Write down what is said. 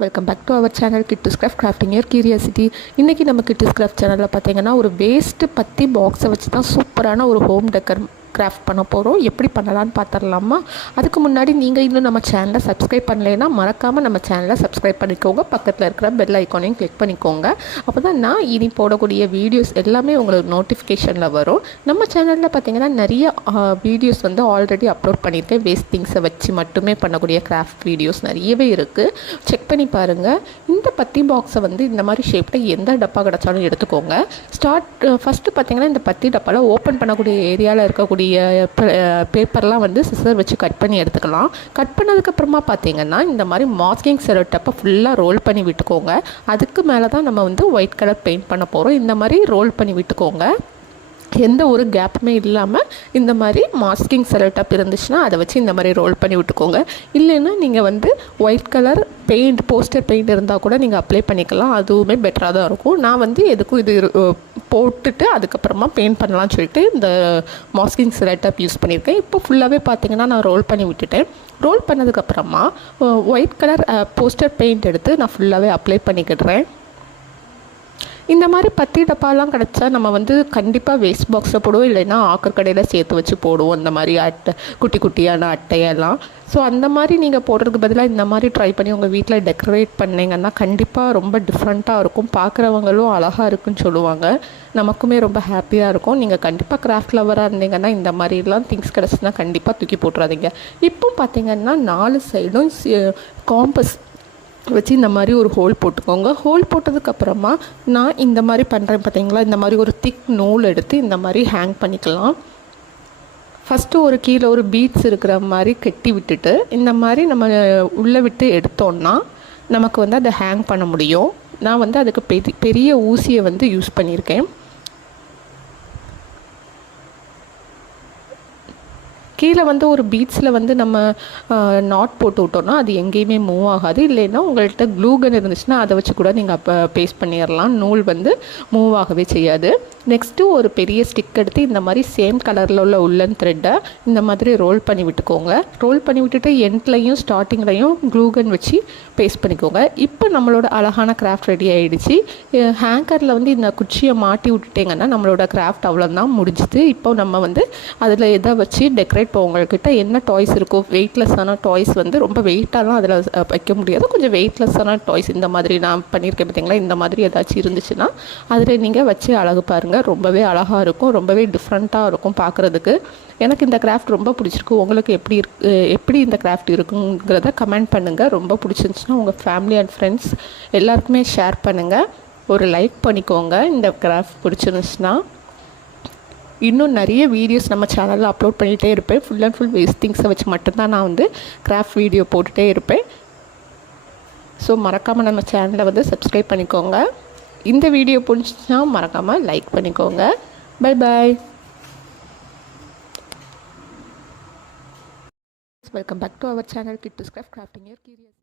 Welcome back to our channel kids craft crafting your curiosity இன்றைக்கி நம்ம கிட்டு ஸ்கிராஃப்ட் சேனலில் பார்த்தீங்கன்னா ஒரு வேஸ்ட்டு பற்றி பாக்ஸை வச்சு தான் சூப்பரான ஒரு ஹோம் டெக்கர் கிராஃப்ட் பண்ண போகிறோம் எப்படி பண்ணலான்னு பார்த்துடலாமா அதுக்கு முன்னாடி நீங்கள் இன்னும் நம்ம சேனலை சப்ஸ்கிரைப் பண்ணலைன்னா மறக்காமல் நம்ம சேனலை சப்ஸ்கிரைப் பண்ணிக்கோங்க. பக்கத்தில் இருக்கிற பெல் ஐக்கானையும் கிளிக் பண்ணிக்கோங்க. அப்போ தான் நான் இனி போடக்கூடிய வீடியோஸ் எல்லாமே உங்களுக்கு நோட்டிஃபிகேஷனில் வரும். நம்ம சேனலில் பார்த்தீங்கன்னா நிறைய வீடியோஸ் வந்து ஆல்ரெடி அப்லோட் பண்ணியிருக்கேன். வேஸ்ட் திங்ஸை வச்சு மட்டுமே பண்ணக்கூடிய கிராஃப்ட் வீடியோஸ் நிறையவே இருக்குது செக் பண்ணி பாருங்கள் இந்த பத்தி பாக்ஸை வந்து இந்த மாதிரி ஷேப்பில் எந்த டப்பா கிடச்சாலும் எடுத்துக்கோங்க. ஸ்டார்ட் ஃபஸ்ட்டு பார்த்தீங்கன்னா இந்த பத்தி டப்பாவில் ஓப்பன் பண்ணக்கூடிய ஏரியாவில் இருக்கக்கூடிய பேப்பர்லாம் வந்து சிசர் வச்சு கட் பண்ணி எடுத்துக்கலாம். கட் பண்ணதுக்கப்புறமா பார்த்தீங்கன்னா இந்த மாதிரி மாஸ்கிங் செரோட்டப்பை ஃபுல்லாக ரோல் பண்ணி விட்டுக்கோங்க. அதுக்கு மேலே தான் நம்ம வந்து ஒயிட் கலர் பெயிண்ட் பண்ண போகிறோம் இந்த மாதிரி ரோல் பண்ணி விட்டுக்கோங்க. எந்த ஒரு கேப்புமே இல்லாமல் இந்த மாதிரி மாஸ்கிங் செலட்டப் இருந்துச்சுன்னா அதை வச்சு இந்த மாதிரி ரோல் பண்ணி விட்டுக்கோங்க. இல்லைன்னா நீங்கள் வந்து white colour paint poster paint இருந்தால் கூட நீங்கள் அப்ளை பண்ணிக்கலாம். அதுவுமே பெட்டராக தான் இருக்கும். நான் வந்து எதுக்கும் இது போட்டுட்டு அதுக்கப்புறமா பெயிண்ட் பண்ணலாம்னு சொல்லிட்டு இந்த மாஸ்கிங் செலட்டப் யூஸ் பண்ணியிருக்கேன். இப்போ ஃபுல்லாகவே பார்த்தீங்கன்னா நான் ரோல் பண்ணி விட்டுட்டேன். ரோல் பண்ணதுக்கப்புறமா ஒயிட் கலர் போஸ்டர் பெயிண்ட் எடுத்து நான் ஃபுல்லாகவே அப்ளை பண்ணிக்கிடுறேன். இந்த மாதிரி பத்தி டப்பாலாம் கிடச்சா நம்ம வந்து கண்டிப்பாக வேஸ்ட் பாக்ஸில் போடுவோம். இல்லைன்னா ஆக்கர் கடையில் சேர்த்து வச்சு போடுவோம். இந்த மாதிரி அட்டை குட்டி குட்டியான அட்டையெல்லாம். ஸோ அந்த மாதிரி நீங்கள் போடுறதுக்கு பதிலாக இந்த மாதிரி ட்ரை பண்ணி உங்கள் வீட்டில் டெக்கரேட் பண்ணிங்கன்னா கண்டிப்பாக ரொம்ப டிஃப்ரெண்ட்டாக இருக்கும். பார்க்குறவங்களும் அழகாக இருக்குன்னு சொல்லுவாங்க. நமக்குமே ரொம்ப ஹாப்பியாக இருக்கும். நீங்கள் கண்டிப்பாக கிராஃப்ட் லவராக இருந்தீங்கன்னா இந்த மாதிரிலாம் திங்ஸ் கிடச்சுன்னா கண்டிப்பாக தூக்கி போட்டுறாதீங்க. இப்போ பார்த்தீங்கன்னா நாலு சைடும் காம்பஸ் வச்சு இந்த மாதிரி ஒரு ஹோல் போட்டுக்கோங்க. ஹோல் போட்டதுக்கப்புறமா நான் இந்த மாதிரி பண்ணுறேன் பார்த்தீங்களா இந்த மாதிரி ஒரு திக் நூல் எடுத்து இந்த மாதிரி ஹேங் பண்ணிக்கலாம். ஃபஸ்ட்டு ஒரு கீழே ஒரு பீட்ஸ் இருக்கிற மாதிரி கட்டி விட்டுட்டு இந்த மாதிரி நம்ம உள்ளே விட்டு எடுத்தோன்னா நமக்கு வந்து அதை ஹேங் பண்ண முடியும். நான் வந்து அதுக்கு பெரிய பெரிய ஊசியை வந்து யூஸ் பண்ணியிருக்கேன். கீழே வந்து ஒரு பீட்ஸில் வந்து நம்ம நாட் போட்டு விட்டோம்னா அது எங்கேயுமே மூவ் ஆகாது. இல்லைன்னா உங்கள்கிட்ட க்ளூகன் இருந்துச்சுன்னா அதை வச்சு கூட நீங்கள் அப்போ பேஸ்ட் பண்ணிடலாம். நூல் வந்து மூவ் ஆகவே செய்யாது. நெக்ஸ்ட்டு ஒரு பெரிய ஸ்டிக் எடுத்து இந்த மாதிரி சேம் கலரில் உள்ள உள்ளன் த்ரெட்டை இந்த மாதிரி ரோல் பண்ணி விட்டுக்கோங்க. ரோல் பண்ணி விட்டுட்டு எண்ட்லையும் ஸ்டார்டிங்லையும் க்ளூகன் வச்சு பேஸ்ட் பண்ணிக்கோங்க. இப்போ நம்மளோட அழகான கிராஃப்ட் ரெடி ஆகிடுச்சு ஹேங்கரில் வந்து இந்த குச்சியை மாட்டி விட்டுட்டிங்கன்னா நம்மளோட கிராஃப்ட் அவ்வளோதான் முடிஞ்சுது. இப்போ நம்ம வந்து அதில் எதை வச்சு டெக்கரேட் இப்போ உங்கள்கிட்ட என்ன டாய்ஸ் இருக்கோ வெயிட்லெஸ்ஸான டாய்ஸ் வந்து ரொம்ப வெயிட்டாலாம் அதில் வைக்க முடியாது. கொஞ்சம் வெயிட்லெஸ்ஸான டாய்ஸ் இந்த மாதிரி நான் பண்ணியிருக்கேன் பார்த்தீங்களா இந்த மாதிரி ஏதாச்சும் இருந்துச்சுன்னா அதில் நீங்கள் வச்சு அழகு பாருங்கள் ரொம்பவே அழகாக இருக்கும். ரொம்பவே டிஃப்ரெண்ட்டாக இருக்கும் பார்க்குறதுக்கு எனக்கு இந்த கிராஃப்ட் ரொம்ப பிடிச்சிருக்கு. உங்களுக்கு எப்படி இருக் எப்படி இந்த கிராஃப்ட் இருக்குங்கிறத கமெண்ட் பண்ணுங்கள் ரொம்ப பிடிச்சிருந்துச்சுன்னா உங்கள் ஃபேமிலி அண்ட் ஃப்ரெண்ட்ஸ் எல்லாருக்குமே ஷேர் பண்ணுங்கள் ஒரு லைக் பண்ணிக்கோங்க. இந்த கிராஃப்ட் பிடிச்சிருந்துச்சுன்னா இன்னும் நிறைய வீடியோஸ் நம்ம சேனலில் அப்லோட் பண்ணிகிட்டே இருப்பேன். ஃபுல் அண்ட் ஃபுல் வேஸ்ட் திங்ஸை வச்சு மட்டும்தான் நான் வந்து கிராஃப்ட் வீடியோ போட்டுகிட்டே இருப்பேன். ஸோ மறக்காமல் நம்ம சேனலை வந்து சப்ஸ்கிரைப் பண்ணிக்கோங்க. இந்த வீடியோ பிடிச்சிச்சுன்னா மறக்காமல் லைக் பண்ணிக்கோங்க. Bye bye welcome back to our channel kid to craft crafting your curious